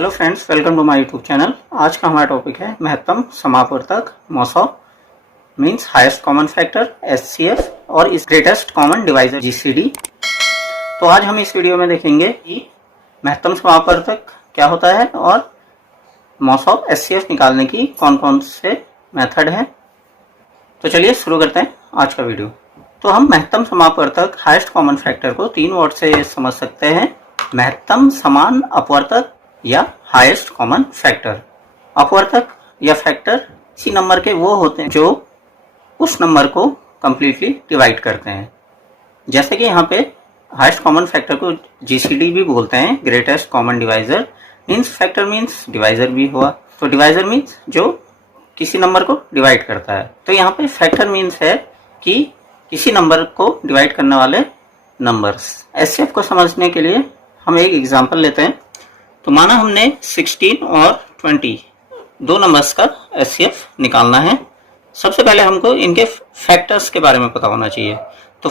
Hello friends, welcome to my YouTube channel. आज का हमारा टॉपिक है महत्तम समापवर्तक मॉसॉ means highest common factor HCF और इस ग्रेटेस्ट कॉमन डिवाइजर जीसीडी। तो आज हम इस वीडियो में देखेंगे कि महत्तम समापवर्तक क्या होता है और मॉसॉ एचसीएफ निकालने की कौन कौन से मेथड हैं। तो चलिए शुरू करते हैं आज का वीडियो। तो हम महत्तम समापवर्तक हाईएस्ट कॉमन फैक्टर को 3 वर्ड से समझ सकते हैं: महत्तम समान अपवर्तक या हाईएस्ट कॉमन फैक्टर। अपवर्तक या फैक्टर किसी नंबर के वो होते हैं जो उस नंबर को कंप्लीटली डिवाइड करते हैं। जैसे कि यहाँ पे हाईएस्ट कॉमन फैक्टर को जीसीडी भी बोलते हैं, greatest common divisor. Means factor means divisor भी हुआ, तो डिवाइजर मीन्स जो किसी नंबर को डिवाइड करता है। तो यहाँ पे फैक्टर मीन्स है कि किसी नंबर को डिवाइड करने वाले नंबर्स। एचसीएफ को समझने के लिए हम एक एग्जांपल लेते हैं। तो माना हमने 16 और 20 दो नंबर्स का एचसीएफ निकालना है। सबसे पहले हमको इनके फैक्टर्स के बारे में पता होना चाहिए। तो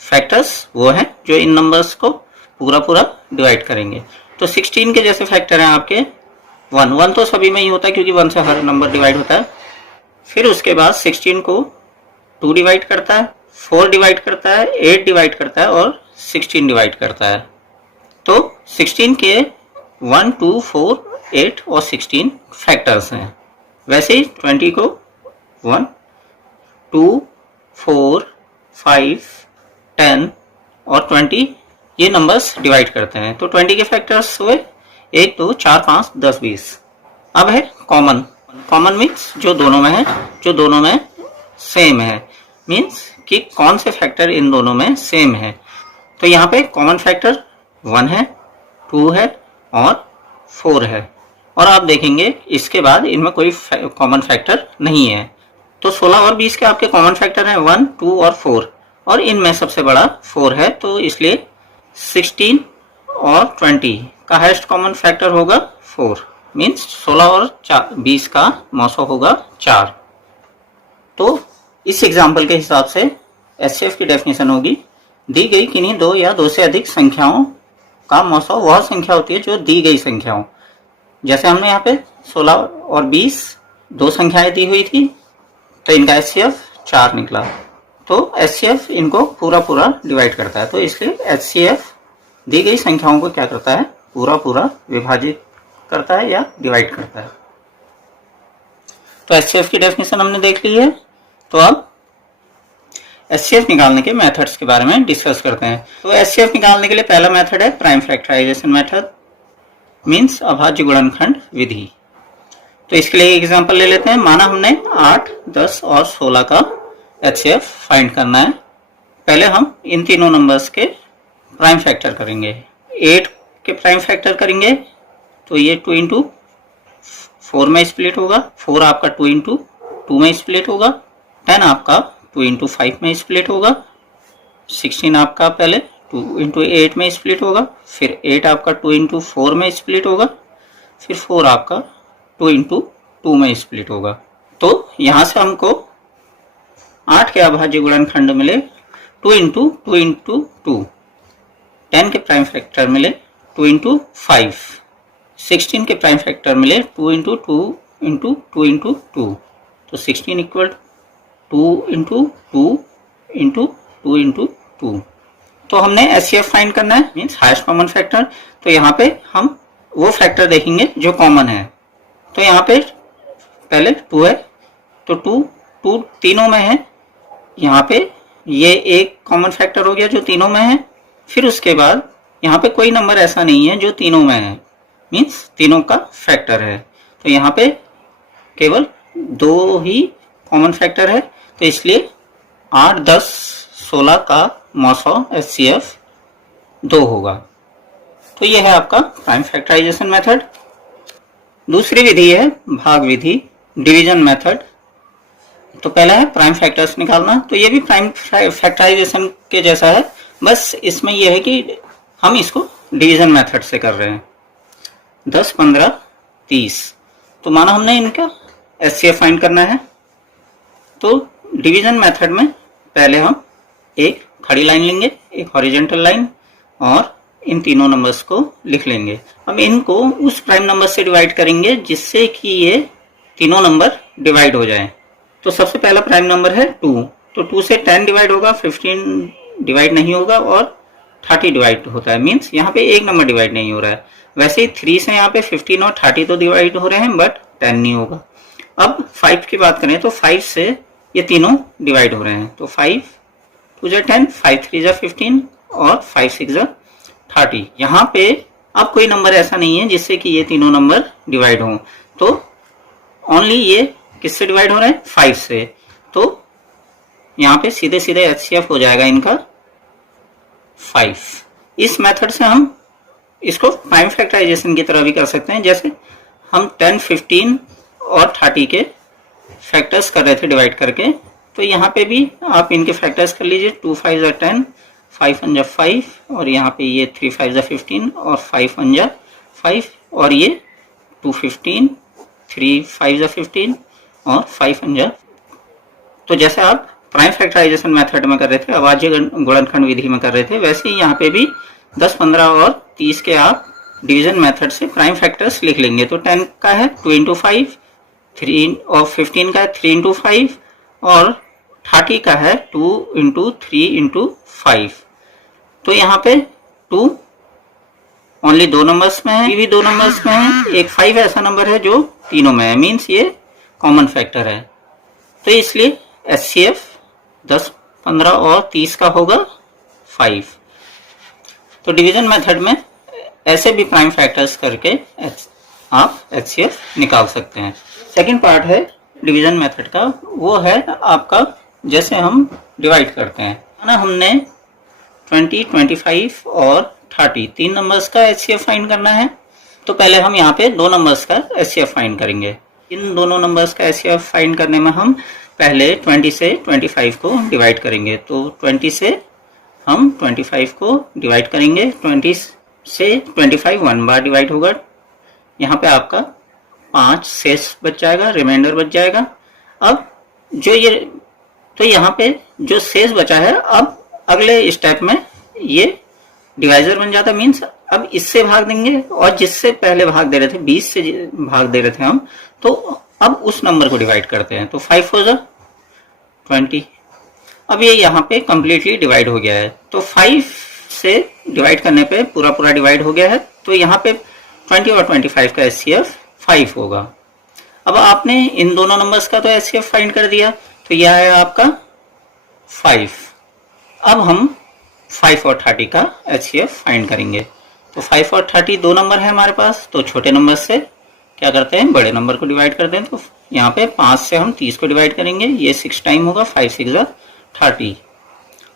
फैक्टर्स वो हैं जो इन नंबर्स को पूरा डिवाइड करेंगे। तो 16 के जैसे फैक्टर हैं आपके 1 तो सभी में ही होता है क्योंकि 1 से हर नंबर डिवाइड होता है। फिर उसके बाद 16 को 2 डिवाइड करता है, 4 डिवाइड करता है, 8 डिवाइड करता है और 16 डिवाइड करता है। तो 16 के 1, 2, 4, 8 और 16 फैक्टर्स हैं। वैसे ही 20 को 1, 2, 4, 5, 10 और 20 ये नंबर्स डिवाइड करते हैं। तो 20 के फैक्टर्स हुए 1, 2, 4, 5, 10, 20। अब है कॉमन। कॉमन मीन्स जो दोनों में है, जो दोनों में सेम है। मीन्स कि कौन से फैक्टर इन दोनों में सेम है। तो यहाँ पे कॉमन फैक्टर 1 है, 2 है और 4 है। और आप देखेंगे इसके बाद इनमें कोई कॉमन फैक्टर नहीं है। तो 16 और 20 के आपके कॉमन फैक्टर हैं 1, 2 और 4 और इनमें सबसे बड़ा 4 है। तो इसलिए 16 और 20 का हाईएस्ट कॉमन फैक्टर होगा 4। मीन्स 16 और 20 का मॉसॉ होगा 4। तो इस एग्जाम्पल के हिसाब से एचसीएफ की डेफिनेशन होगी: दी गई किन्हीं 2 या 2 से अधिक संख्याओं का मॉसॉ वह संख्या होती है जो दी गई संख्याओं। जैसे हमने यहाँ पे 16 और 20 दो संख्याएं दी हुई थी तो इनका एचसीएफ 4 निकला। तो एचसीएफ इनको पूरा डिवाइड करता है। तो इसलिए एचसीएफ दी गई संख्याओं को क्या करता है, पूरा विभाजित करता है या डिवाइड करता है। तो एचसीएफ की डेफिनेशन हमने देख ली है। तो अब एचसीएफ निकालने के मेथड्स के बारे में डिस्कस करते हैं। तो एचसीएफ निकालने के लिए पहला मेथड है प्राइम फैक्टराइजेशन मेथड मींस अभाज्य गुणनखंड विधि। तो इसके लिए एग्जांपल ले लेते हैं। माना हमने 8, 10 और 16 का एचसीएफ फाइंड करना है। पहले हम इन तीनों नंबर्स के प्राइम फैक्टर करेंगे। 8 के प्राइम फैक्टर करेंगे तो ये 2 इंटू 4 में स्प्लिट होगा, 4 आपका 2 इंटू 2 में स्प्लिट होगा, 10 आपका 2 इंटू 5 में स्प्लिट होगा, 16 आपका पहले 2 इंटू 8 में स्प्लिट होगा, फिर 8 आपका 2 इंटू 4 में स्प्लिट होगा, फिर 4 आपका 2 इंटू 2 में स्प्लिट होगा। तो यहाँ से हमको 8 के अभाज्य गुणनखंड मिले 2 इंटू 2 इंटू 2, 10 के प्राइम फैक्टर मिले 2 इंटू 5, 16 के प्राइम फैक्टर मिले 2 इंटू 2 इंटू 2 इंटू 2। तो 16 इक्वल 2 इंटू 2 इंटू 2 इंटू 2। तो हमने एचसीएफ फाइंड करना है मीन्स हाईएस्ट कॉमन फैक्टर। तो यहाँ पे हम वो फैक्टर देखेंगे जो कॉमन है। तो यहाँ पे पहले 2 है तो 2 तीनों में है। यहाँ पे ये एक कॉमन फैक्टर हो गया जो तीनों में है। फिर उसके बाद यहाँ पे कोई नंबर ऐसा नहीं है जो तीनों में है मीन्स तीनों का फैक्टर है। तो यहाँ पे केवल 2 ही कॉमन फैक्टर है। तो इसलिए 8, 10, 16 का मॉसॉ एचसीएफ 2 होगा। तो यह है आपका प्राइम फैक्टराइजेशन मेथड। दूसरी विधि है भाग विधि, डिवीजन मेथड। तो पहला है प्राइम फैक्टर्स निकालना। तो ये भी प्राइम फैक्टराइजेशन के जैसा है, बस इसमें यह है कि हम इसको डिवीजन मेथड से कर रहे हैं। 10, 15, 30। तो माना हमने इनका एचसीएफ फाइंड करना है। तो डिवीजन मेथड में पहले हम एक खड़ी लाइन लेंगे, एक हॉरिजॉन्टल लाइन और इन तीनों नंबर्स को लिख लेंगे। अब इनको उस प्राइम नंबर से डिवाइड करेंगे जिससे कि ये तीनों नंबर डिवाइड हो जाएं। तो सबसे पहला प्राइम नंबर है 2, तो 2 से 10 डिवाइड होगा, 15 डिवाइड नहीं होगा और 30 डिवाइड होता है, मीन्स यहाँ पे एक नंबर डिवाइड नहीं हो रहा है। वैसे ही 3 से यहाँ पे 15 और 30 तो डिवाइड हो रहे हैं बट 10 नहीं होगा। अब 5 की बात करें तो 5 से ये तीनों डिवाइड हो रहे हैं, तो 5 2 जा 10, 5 3 जा 15 और 5 6 जा 30। यहाँ पे अब कोई नंबर ऐसा नहीं है जिससे कि ये तीनों नंबर डिवाइड हों, तो ओनली ये किससे डिवाइड हो रहे हैं, 5 से। तो यहाँ पे सीधे सीधे HCF हो जाएगा इनका 5। इस मेथड से हम इसको प्राइम फैक्टराइजेशन की तरह भी कर सकते हैं, जैसे हम 10, 15 और 30 के फैक्टर्स कर रहे थे डिवाइड करके, तो यहाँ पे भी आप इनके फैक्टर्स कर लीजिए। 2 5 जा 10, 5 1 जा 5 और यहाँ पे ये 3 5 जा 15 और 5 1 जा 5 और ये 2 15, 3 5 जा 15 और 5 1 जा। तो जैसे आप प्राइम फैक्टराइजेशन मेथड में कर रहे थे, अभाज्य गुणनखंड विधि में कर रहे थे, वैसे ही यहाँ पे भी 10, 15 और 30 के आप डिवीजन मेथड से प्राइम फैक्टर्स लिख लेंगे। तो 10 का है 2 इंटू 5, 3 और 15 का है 3 इंटू 5 और 30 का है 2 इंटू 3 इंटू 5। तो यहाँ पे 2 ओनली 2 नंबर्स में है, 3 भी 2 नंबर्स में है, एक 5 ऐसा नंबर है जो तीनों में है, मीन्स ये कॉमन फैक्टर है। तो इसलिए HCF 10, 15 और 30 का होगा 5। तो डिवीजन मेथड में ऐसे भी प्राइम फैक्टर्स करके आप HCF निकाल सकते हैं। सेकंड पार्ट है डिवीजन मेथड का, वो है आपका जैसे हम डिवाइड करते हैं ना, हमने 20, 25 और 30 तीन नंबर्स का HCF फाइंड करना है। तो पहले हम यहाँ पे 2 नंबर्स का HCF फाइंड करेंगे। इन दोनों नंबर्स का HCF फाइंड करने में हम पहले 20 से 25 को डिवाइड करेंगे। तो 20 से हम 25 को डिवाइड करेंगे, 20 से 25 1 बार डिवाइड होगा, यहाँ पे आपका 5 शेष बच जाएगा, रिमाइंडर बच जाएगा। अब जो ये, तो यहाँ पे जो शेष बचा है, अब अगले स्टेप में ये डिवाइजर बन जाता है, मीन्स अब इससे भाग देंगे और जिससे पहले भाग दे रहे थे 20 से भाग दे रहे थे हम, तो अब उस नंबर को डिवाइड करते हैं। तो 5 4 जा 20। अब ये यहाँ पे कंप्लीटली डिवाइड हो गया है, तो 5 से डिवाइड करने पे पूरा पूरा डिवाइड हो गया है। तो यहाँ पे 20 और 25 का HCF 5 होगा। अब आपने इन दोनों नंबर्स का तो HCF फाइंड कर दिया, तो यह है आपका 5। अब हम 5 और 30 का HCF फाइंड करेंगे। तो 5 और 30 दो नंबर है हमारे पास, तो छोटे नंबर से क्या करते हैं, बड़े नंबर को डिवाइड करते हैं। तो यहाँ पे 5 से हम 30 को डिवाइड करेंगे, ये 6 टाइम होगा, 5 6 जा 30।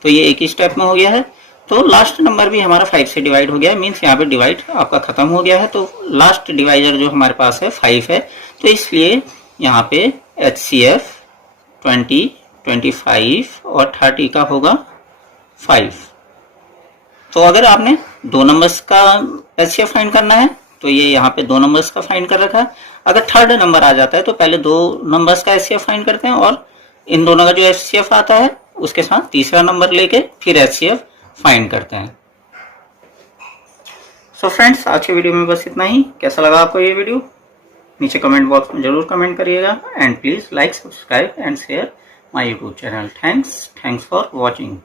तो ये एक ही स्टेप में हो गया है। तो लास्ट नंबर भी हमारा 5 से डिवाइड हो गया है, मीन्स यहाँ पे डिवाइड आपका खत्म हो गया है। तो लास्ट डिवाइजर जो हमारे पास है 5 है, तो इसलिए यहाँ पे HCF 20, 25 और 30 का होगा 5। तो अगर आपने 2 नंबर्स का HCF फाइंड करना है, तो ये यहाँ पे 2 नंबर्स का फाइंड कर रखा है। अगर थर्ड नंबर आ जाता है तो पहले 2 नंबर्स का HCF फाइंड करते हैं और इन दोनों का जो HCF आता है उसके साथ तीसरा नंबर लेके फिर HCF फाइंड करते हैं। सो फ्रेंड्स, आज के वीडियो में बस इतना ही। कैसा लगा आपको ये वीडियो, नीचे कमेंट बॉक्स में जरूर कमेंट करिएगा and please like, subscribe and share my YouTube channel. Thanks for watching.